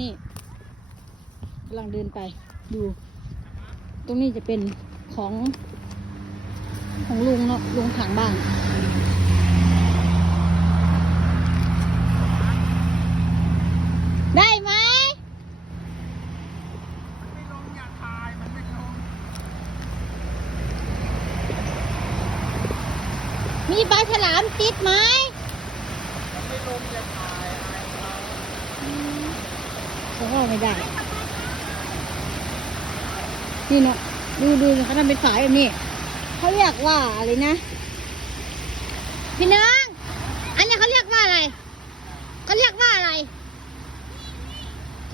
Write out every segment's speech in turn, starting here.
นี่กำลังเดินไปดู ตรงนี้จะเป็นของของลุงเนาะลุงถังบ้านได้ไหมมีปลาฉลามติดไหม มันไม่ลงอย่าทายอายเขา เขาไม่ได้ นี่เนาะดูดูเขาทำเป็นฝายแบบนี้เขาเรียกว่าอะไรนะ พี่น้อง อันนี้เขาเรียกว่าอะไรเขาเรียกว่าอะไร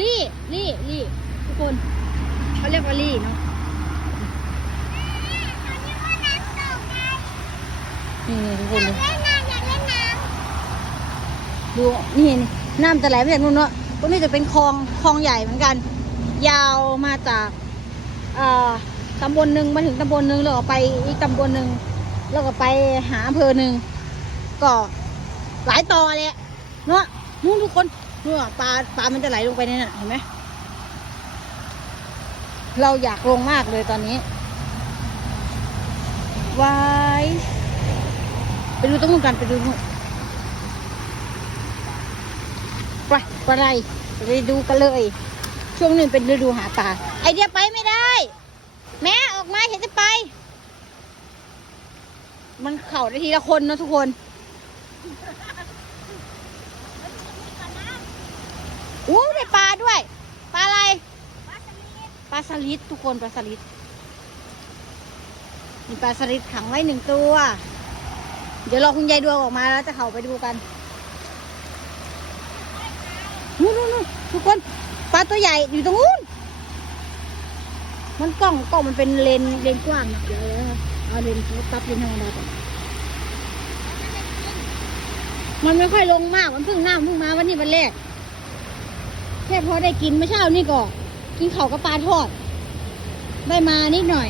ลี่ลี่ลี่ทุกคนเขาเรียกว่าลี่เนาะนี่ทุกคนดูดูนี่นี่น้ำจะไหลมาจากนู่นเนาะ ตรงนี้จะเป็นคลองคลองใหญ่เหมือนกัน ยาวมาจากตำบลหนึ่งมาถึงตำบลหนึ่งแล้วก็ไปอีกตำบลหนึ่งแล้วก็ไปหาอำเภอหนึ่งก็หลายต่อเลยเนาะนู่นทุกคนนู่นปลาปลามันจะไหลลงไปในน่ะเห็นไหมเราอยากลงมากเลยตอนนี้ไวายไปดูตรงนู้นกันไปดูนู่น ไปไปอะไรไปดูกันเลย ช่วงนี้เป็นฤดูหาปลาไอเดียไปไม่ได้ แม่ออกมาฉันจะไป มันเข่าได้ทีละคนนะทุกคนอู้ได้ปลาด้วย ปลาอะไรปลาสลิดทุกคนปลาสลิดมีปลาสลิดขังไว้หนึ่งตัว เดี๋ยวรอคุณยายดวงออกมาแล้วจะเข้าไปดูกันนู่นนู่นนู่น ทุกคนปลาตัวใหญ่อยู่ตรงนู้น มันกล้องกล้องมันเป็นเลนเลนกว้างนะเดี๋ยวเอาเลนตับเลนธรรมดาก่อนมันไม่ค่อยลงมาก มันเพิ่งน้ำเพิ่งมาวันนี้วันแรก แค่พอได้กินไม่เช้านี่ก็กินเขาวกับปลาทอด ได้มานิดหน่อย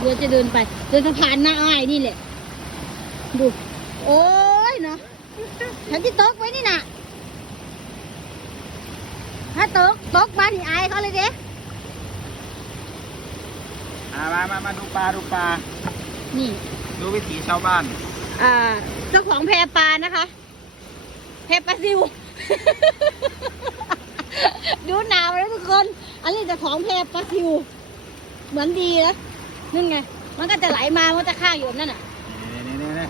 เดี๋ยวจะเดินไป เดินสะพานหน้าอ้ายนี่แหละ ดู โอ้ยเนาะฉันที่ตกไว้นี่น่ะาตกตกบ้านนี่อายเขาเลยเด้อ่ามามามาดูปลาดูปลา นี่ ดูวิถีชาวบ้าน อ่า เจ้าของแพปลานะคะ แพปลาซิว ดูหนาวเลยทุกคน อันนี้เจ้าของแพปลาซิว เหมือนดีนะนั่นไง มันก็จะไหลมา มันก็จะข้างอยู่แบบนั่นน่ะนี่นี่นี่นี่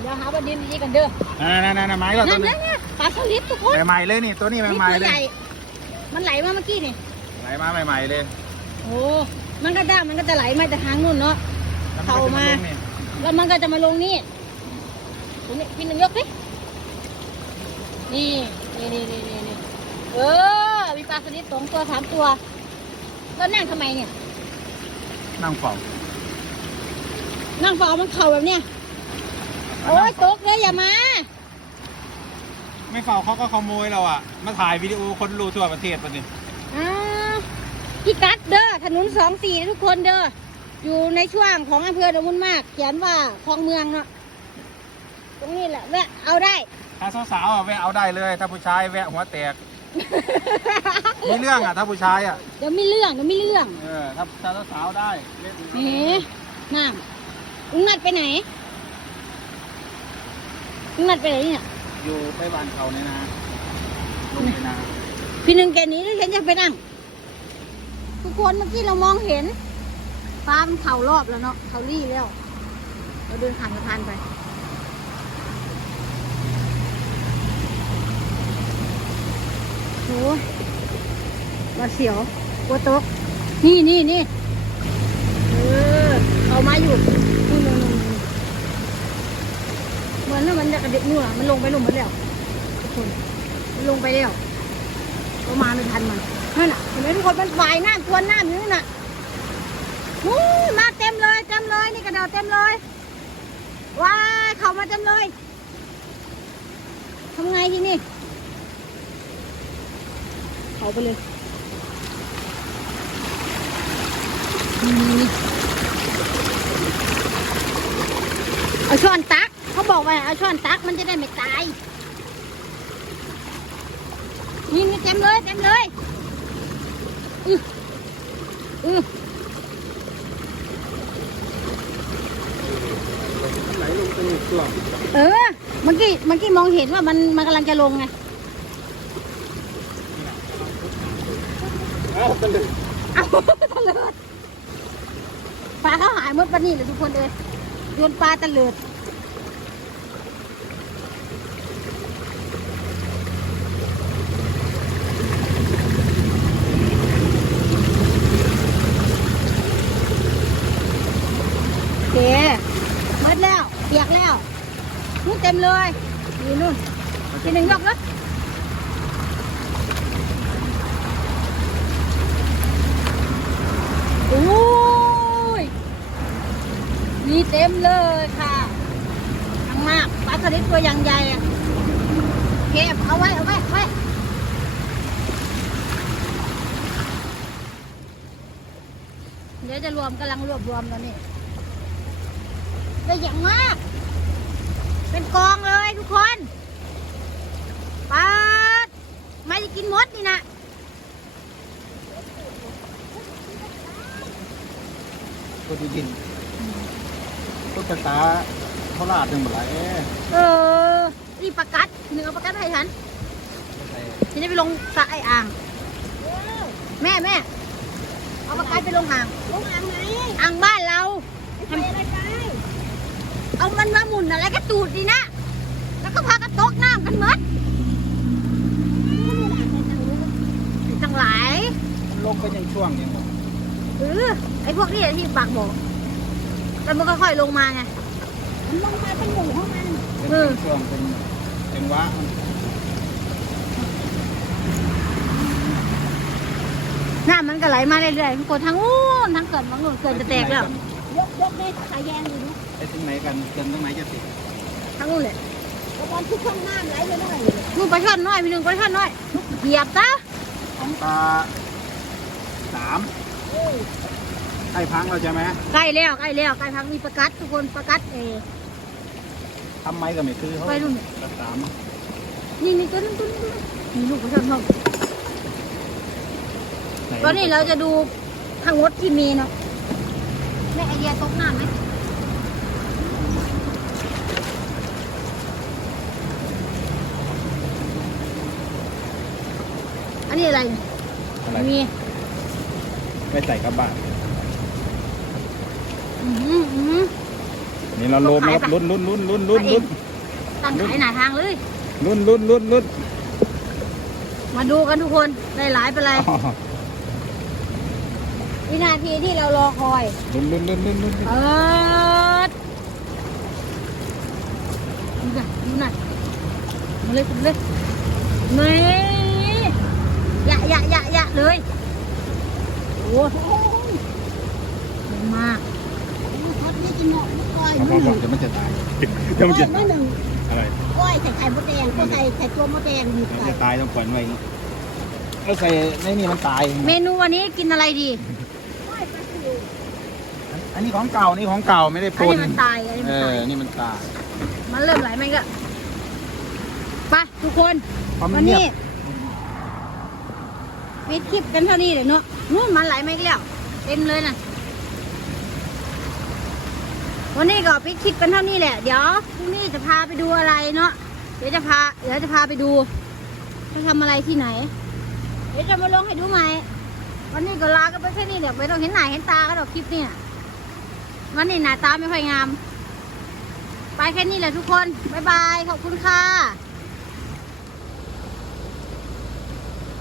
เดี๋ยวหาวันดินดีๆกันเด้อนั่นนั่นนั่นไม้ก็นั่ตัวนนี้นั่นเนี่ยปลาสลิดทุกคนใหม่ๆเลยนี่ ตัวนี้นี่ใหม่ตัวๆเลใหญ่ย มันไหลมาเมื่อกี้นี่ ไหลมาใหม่ ๆเลยโอ้มันก็ได้มันก็จะไหลมาจากทางนู่นเนาะ แล้วนก็เข้ามาจะลงนี่แล้วมันก็จะมาลงนี่ตรงนี้พี่หนึ่งยกสินี่นี่นี่นี่นี่นี่เออ มีปลาสลิดสองตัวสามตัว แล้วนั่งทำไมเนี่ย นั่งเฝ้านั่งเฝ้ามันเข่าแบบเนี้ยโอ้ยตกเลยอย่ามา ไม่เฝ้าเขาก็ขโมยเราอะ มาถ่ายวิดีโอคนรู้ทั่วประเทศปะนี่อ่าพี่กัดเด้อถนนสองสี่ทุกคนเด้ออยู่ในช่วงของอำเภอดงมุนมาก เขียนว่าคลองเมืองเนาะตรงนี้แหละแวะเอาได้ ถ้าสาวๆอะแวะเอาได้เลย ถ้าผู้ชายแวะหัวแตก มีเรื่องอะ ถ้าผู้ชายอะ เดี๋ยวมีเรื่องเดี๋ยวมีเรื่องเออ ถ้าถ้าสาวๆได้เล่นเอ๋น้ำลุงนัดไปไหนลุงนัดไปไหนเนี่ย อยู่ไปบ้านเขาเนี่ยนะลงไปนาพี่หนึ่งแกหนี้แล้วฉันจะไปนั่งทุกคนเมื่อกี้เรามองเห็นฟ้ามันเข่ารอบแล้วเนาะเขารี่แล้ว เราเดินผ่านสะพานไป โหมาเสียวกลัวตก นี่นี่นี่เออเอามาอยู่นู่นนู่นนู่น เหมือนว่ามันจะกระเด็นนู่นอะมันลงไปลงมาแล้วทุกคนมันลงไปแล้วก็มาไม่ทันมันนั่นน่ะเห็นไหมทุกคนมันว่ายน้ำทวนหน้ำอยู่นั่นน่ะนู้นมาเต็มเลยเต็มเลยนี่กระโดดเต็มเลยว้ายเข้ามาเต็มเลยทำไงทีนี่เขาไปเลยเอาช้อนตัก เขาบอกว่าเอาช้อนตักมันจะได้ไม่ตาย นี่นี่เต็มเลยเต็มเลยอือไหลลงไปในช่วงเออเมื่อกี้เมื่อกี้มองเห็นว่ามันมันกำลังจะลงไงเอ้าตะลึงเอาตะเลิดปลาเขาหายหมดปะนี่เลยทุกคนเลยโยนปลาตะเลิดโอเคหมดแล้วเปียกแล้วนู่นเต็มเลยอยู่นู่นทีหนึ่งยกแล้วโอ้ยมีเต็มเลยค่ะทั้งมากปลาสลิดตัวอย่างใหญ่เก็บเอาไว้เอาไว้เอาไว้เดี๋ยวจะรวมกำลังรวบรวมแล้วนี่ได้อย่างมาก เป็นกองเลยทุกคนปลาดไม่ได้กินหมดนี่นะก็ดีดินก็ภาษาโคราชหนึ่งหมดไหลายเอ๊ะเออนี่ประกัดหนึ่งเอาประกัดให้ฉันฉันจะไปลงสระไออ่าง แม่แม่เอาประกัดไปลงอ่าง ลงอ่างไหนอ่างบ้านเราไปอะไรไป เอามันมาหมุนอะไรก็ตูดดีนะ แล้วก็พากระตกน้ำกันหมดตั้งหลายมันลงไปยังช่วงนี้หมดเออไอพวกนี้ที่ปากบอกแล้วมันก็ค่อยลงมาไง มันลงมาเป็นหมู่ของมันเออ เป็นช่วงเป็นเป็นวะมันน้ำมันก็ไหลมาเรื่อยๆทุกคนทั้งนู้นทั้งเกิดบางนู้นเกิดจะแตกแล้ว ยกยกได้สายแยงอยู่นะ ไปถึงไหนกันเกินตรงไหนจะติดทั้งนู้นเลยแล้วตอนที่ช่องน้ำไหลไปหน่อยนู่นปลาช่อนน้อยมีหนึ่งปลาช่อนน้อยเหยียบซะของตาสามไอ้พังเราใช่ไหมใกล้แล้วใกล้แล้วใกล้พังมีประกัดทุกคนประกัดเออทำไมก็ไม่คือเขาไปนู่นตาสามนี่นี่ตัวนึงตัวนึงตัวนึงมีลูกปลาช่อนทองตอนนี้เราจะดูทั้งหมดที่มีเนาะแม่ไอเดียตกน้ำไหม อันนี้อะไรอะไรมีไม่ใส่กระบะอือหืออือหือ นี่เราลุ้นนะครับลุ้นลุ้นลุ้นลุ้นลุ้นลุ้นตั้งขายหน้าทางเลย ลุ้นลุ้นลุ้นลุ้นมาดูกันทุกคนได้หลายไปเลยอ๋อวินาทีที่เรารอคอยลุ้นลุ้นลุ้นลุ้นลุ้นเปิดดูหน่อยดูหน่อยมาเลยมาเลยนี่ ยะยะยะยะเลย โอ้โหเยอะมากทอดนี่กินหน่อยก้อยเขาบอกบอกเดี๋ยวมันจะตายเดี๋ยวมันจะไม่หนึ่งอะไรก้อยใส่ไข่มดแดงก็ใส่ใส่ตัวมดแดงดีมันใส่จะตายต้องปล่อยมันไว้อย่างงี้แล้วใส่ในนี่มันตาย เมนูวันนี้กินอะไรดีก้อยปลาซิวอันนี้ของเก่า นี่ของเก่าไม่ได้อัปนนนี้มันตายอันนี้เอมันตาอยนี่มันตาย มันเริ่มไหลมันก็ไปทุกคนเพราะมัวันนเงียนี้บ ปิดคลิปกันเท่านี้เลยเนาะนู่นมันไหลไมาอีกแล้วเต็มเลยนะวันนี้ก็ปิดคลิปกันเท่านี้แหละ เดี๋ยวพรุ่งนี้จะพาไปดูอะไรเนาะเดี๋ยวจะพาเดี๋ยวจะพาไปดูจะทำอะไรที่ไหน เดี๋ยวจะมาลงให้ดูใหม่วันนี้ก็ลากันไปแค่นี้เดี๋ยวไม่ต้องเห็นหน้าเห็นตากันหรอกคลิปเนี่ยวันนี้หน้าตาไม่ค่อยงาม ไปแค่นี้แหละทุกคนบ๊ายบายขอบคุณค่ะ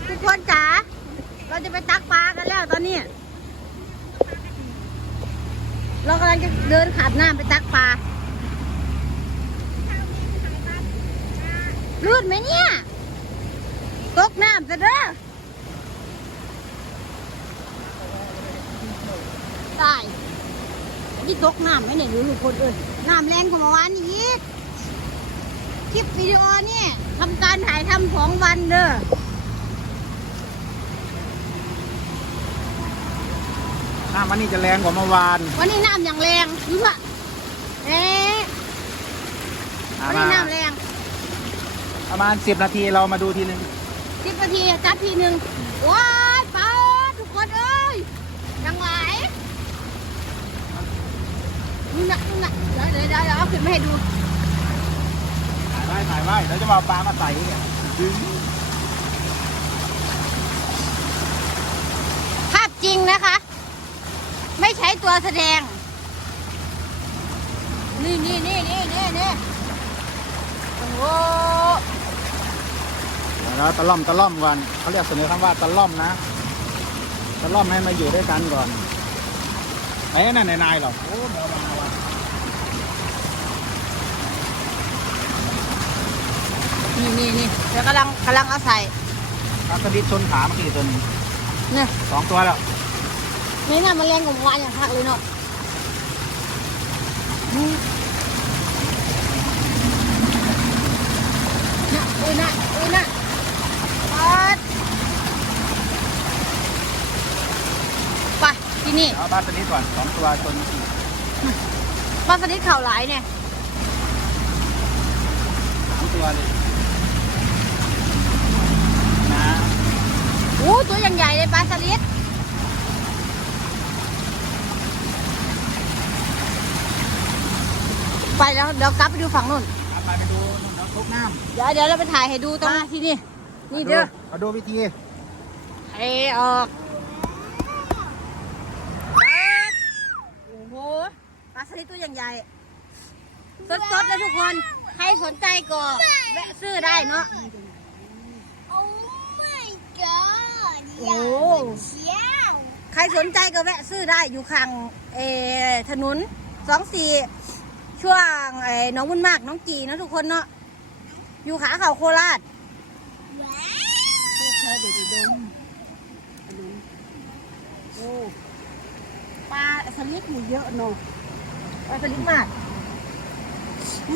ทุกคนจ๋า เราจะไปตักปลากันแล้วตอนนี้ เรากำลังจะเดินขับน้ำไปตักปลาลื่นไหมเนี่ย ตกน้ำซะเด้อตายนี่ตกน้ำไหมเนี่ยหรือทุกคนเอ้ยน้ำแรงกว่าเมื่อวานอีกคลิปวิดีโอนี่ทำการถ่ายทำสองวันเด้อ น้ำมันนี่จะแรงกว่าเมื่อวานวันนี้น้ำอย่างแรงเพื่อเอ๊ะอะวันมานี้น้ำแรงประมาณสิบนาทีเรามาดูทีนึงสิบนาทีจัดทีหนึ่งว้ายป้าดทุกคนยังไงนู่นน่ะนู่นน่ะเดี๋ยวเดี๋ยวเดี๋ยวเดี๋ยวเอาขึ้นมาให้ดูถ่ายไว้ถ่ายไว้เดี๋ยวจะมาเอาปลามาใส่เนี่ยดึงภาพจริงนะคะ ไม่ใช้ตัวแสดง นี่นี่นี่นี่นี่นี่โอ้โหแล้วตะล่อมตะล่อมก่อนเขาเรียกเสนอคำว่าตะล่อมนะตะล่อมให้มาอยู่ด้วยกันก่อนไอ้นั่นนายนายหรอกโอ้เดี๋ยวมาว่ะนี่นี่นี่เดี๋ยวกำลังกำลังเอาใส่ปลาสลิดชนขาเมื่อกี้ตัวหนึงเนี่ยสองตัวแล้ว นี่น่ะมันแรงกว่าเมื่อวานอย่างพักเลยเนาะอืมน่ะอุ้ยน่ะอุ้ยน่ะปัดไปที่นี่เอาปลาสลิดก่อนสองตัวชนปลาสลิดเข่าหลายเนี่ยสองตัวเลยนะโอ้ตัวอย่างใหญ่เลยปลาสลิด ไปแล้วเดี๋ยวกลับไปดูฝั่งนู้นเอาไปไปดูนู่นน้ำทุกน้ำเดี๋ยวเดี๋ยวเราไปถ่ายให้ดูตรงที่นี่นี่เด้อเอาดูวิธีเทออกปั๊บโอ้โหปลาสลิดตัวอย่างใหญ่ สดๆเลยทุกคน ใครสนใจก็แวะซื้อได้เนาะโอ้ my god โอ้เชี่ยวใครสนใจก็แวะซื้อได้อยู่ข้างเออถนนสองสี่ ช่วงไอ้หน้องบุญมากหน้องจีเนาะทุกคนเนาะอยู่ขาเขาโคราชเธอเดี๋ยวจะดมโอ้ปลาสลิดมีเยอะเนาะปลาสลิดมาก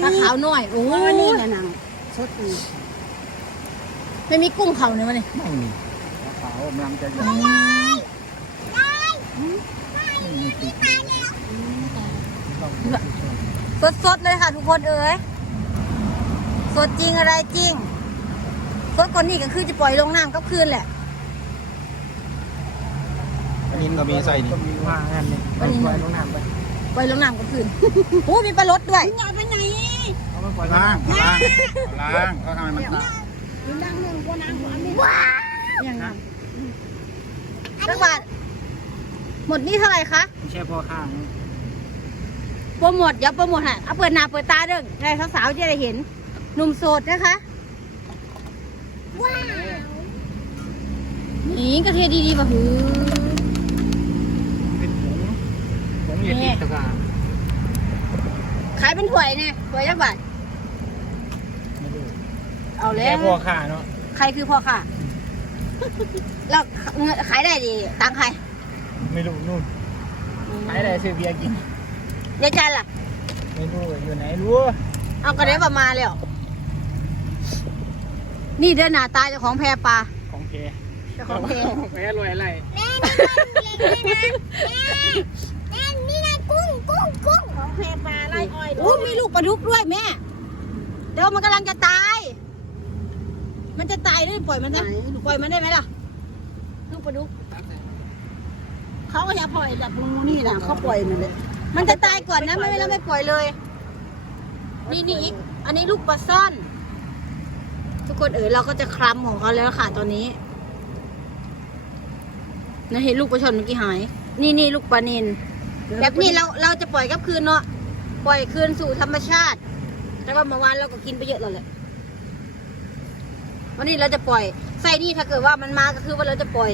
ปลาขาวหน่อยโอ้โอ้ยนี่แหละนางสดดีไม่มีกุ้งเขาเนี่ยมันนี่ไม่มีขาวกำลังจะใหญ่ไม่มีติดเลย สดๆเลยค่ะทุกคนเอ๋ยสดจริงอะไรจริงสดกว่านี้ก็คือจะปล่อยลงน้ำก็คืนแหละอันนี้ก็มีใส่นี่มาอันนี้วันนี้ปล่อยลงน้ำไปปล่อยลงน้ำก็คืนโอ้มีปลารสด้วยอย่าไปไหนเอาไปปล่อยล้างล้างล้างก็ทำให้มันสะอาดดูนางหนึ่งก็นางอันนี้อย่างนั้นสักบาทหมดนี่เท่าไหร่คะไม่ใช่พ่อข้างโปรโมทเดี๋ยวโปรโมทฮะเอาเปิดหน้าเปิดตาเด้อให้สาวๆจะได้เห็นหนุ่มโสดนะคะว้าวนี่กระเทียดีๆป่ะหือเป็นผงผงเย็นติดตะกร้าขายเป็นถ้วยเนี่ยถ้วยละบาทไม่รู้เอาแล้แค่วพ่อข้าเนาะใครคือพ่อค่ะแล้วเงินขายได้ดีตังค์ใคร ไม่รู้นู่นขายอะไรซื้อเบียร์กิน ยายจันล่ะ ไม่รู้อยู่ไหนรู้เอากระเด็นประมาแล้ว นี่เดินหน้าตาเจ้าของแพปลาของเพเจ้าของแพของเพรวยอะไรแม่นี่มันเล็กเลยนะแม่แม่นี่นะกุ้งกุ้งกุ้งของแพปลาไล่อ้อยอู้มีลูกปลาดุกด้วยแม่ เดี๋ยวมันกำลังจะตาย มันจะตายด้วยปล่อยมันนะปล่อยมันได้ไหมล่ะ ลูกปลาดุกเขาก็จะปล่อยจากมูนี่นะเขาปล่อยมันเลย มันจะตายก่อนนะไม่ไม่เราไม่ปล่อยเลย นี่นี่อีก อันนี้ลูกปลาซ่อน ทุกคนเอ๋ยเราก็จะคลำของเขาแล้วค่ะตอนนี้นะเห็นลูกปลาช่อนเมื่อกี้หาย นี่นี่ลูกปลานินแบบนี้เราเราจะปล่อยกลับคืนเนาะปล่อยคืนสู่ธรรมชาติ แต่ว่าเมื่อวานเราก็กินไปเยอะแล้วแหละวันนี้เราจะปล่อยไส้นี่ถ้าเกิดว่ามันมาก็คือว่าเราจะปล่อย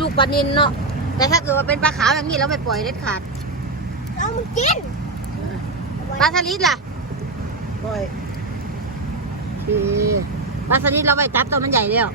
ลูกปลานินเนาะแต่ถ้าเกิดว่าเป็นปลาขาวอย่างนี้เราไม่ปล่อยเด็ดขาดเอา มากินปลาสลิดล่ะปล่อยปลาสลิดเราไปจับตัวมันใหญ่แล้ว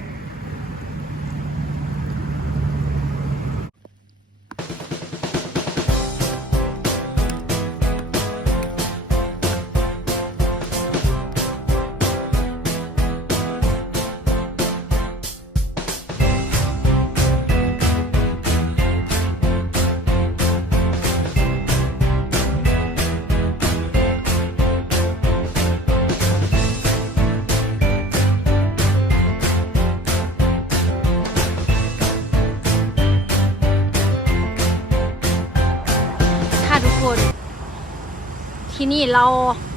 นี่เรา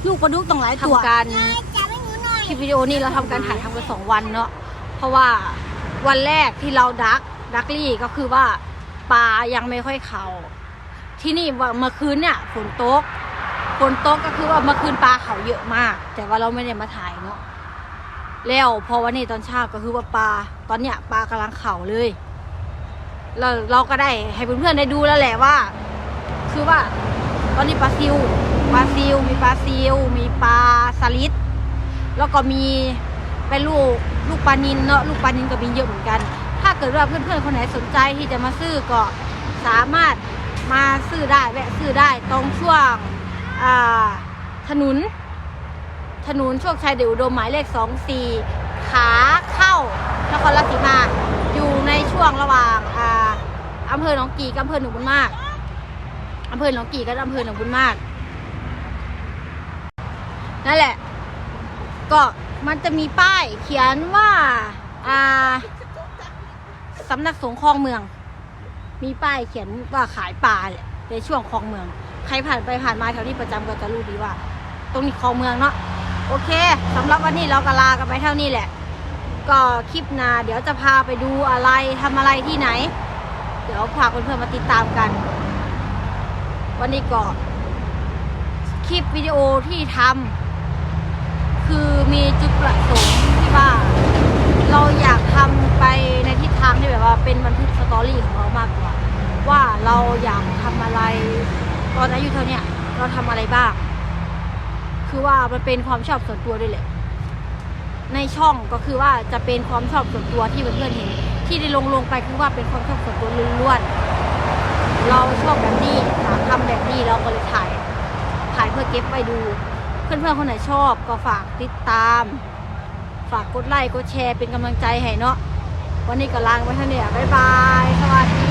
ลูกปลาดุกต้องหลายตัวทำการจับให้หนูหน่อยคลิปวิดีโอนี้เราทำการถ่ายทำกันสองวันเนาะเพราะว่าวันแรกที่เราดักดักลี่ก็คือว่าปลายังไม่ค่อยเขาที่นี่ว่าเมื่อคืนเนี่ยฝนตกฝนตกก็คือว่าเมื่อคืนปลาเขาเยอะมาก แต่ว่าเราไม่ได้มาถ่ายเนาะแล้วพอวันนี้ตอนเช้าก็คือว่าปลาตอนเนี้ยปลากำลังเข่าเลยเราเราก็ได้ให้เพื่อนๆได้ดูแล้วแหละว่า คือว่าตอนนี้ปลาซิว ปลาซิว มีปลาซิว มีปลาสลิด แล้วก็มีเป็นลูกลูกปลานินเนาะ ลูกปลานินก็มีเยอะเหมือนกัน ถ้าเกิดว่าเพื่อนๆคนไหนสนใจที่จะมาซื้อก็สามารถมาซื้อได้แวะซื้อได้ตรงช่วงถนนถนนโชคชัยเดชอุดมหมายเลขสองสี่ขาเข้านครราชสีมา อยู่ในช่วงระหว่างออำเภอหนองกี่กับอำเภอหนองบุญมากอำเภอหนองกี่กับอำเภอหนองบุญมาก นั่นแหละ ก็มันจะมีป้ายเขียนว่า อ่าสำนักสงฆ์คลองเมือง มีป้ายเขียนว่าขายปลาในช่วงคลองเมือง ใครผ่านไปผ่านมาแถวนี้ประจำก็จะรู้ดีว่า ตรงนี้คลองเมืองเนาะโอเคสำหรับวันนี้เราก็ลากันไปเท่านี้แหละ ก็คลิปหน้าเดี๋ยวจะพาไปดูอะไรทำอะไรที่ไหน เดี๋ยวฝาเพื่อนๆมาติดตามกัน วันนี้ก็คลิปวิดีโอที่ทำ คือมีจุดประสงค์ที่ว่า เราอยากทำไปในทิศทางที่แบบว่าเป็นบันทึกสตอรี่ของเรามากกว่า ว่าเราอยากทำอะไร ตอนอายุเท่าเนี้ยเราทำอะไรบ้าง คือว่ามันเป็นความชอบส่วนตัวด้วยแหละ ในช่องก็คือว่าจะเป็นความชอบส่วนตัวที่เพื่อนๆเห็นที่ได้ลงลงไปคือว่าเป็นความชอบส่วนตัวล้วนๆเราชอบแบบนี้อยากทำแบบนี้เราก็เลยถ่ายถ่ายเพื่อเก็บไปดู เพื่อนๆคนไหนชอบก็ฝากติดตาม ฝากกดไลค์กดแชร์เป็นกำลังใจให้เนาะวันนี้ก็ลางไปเท่านี้บ๊ายบาย สวัสดี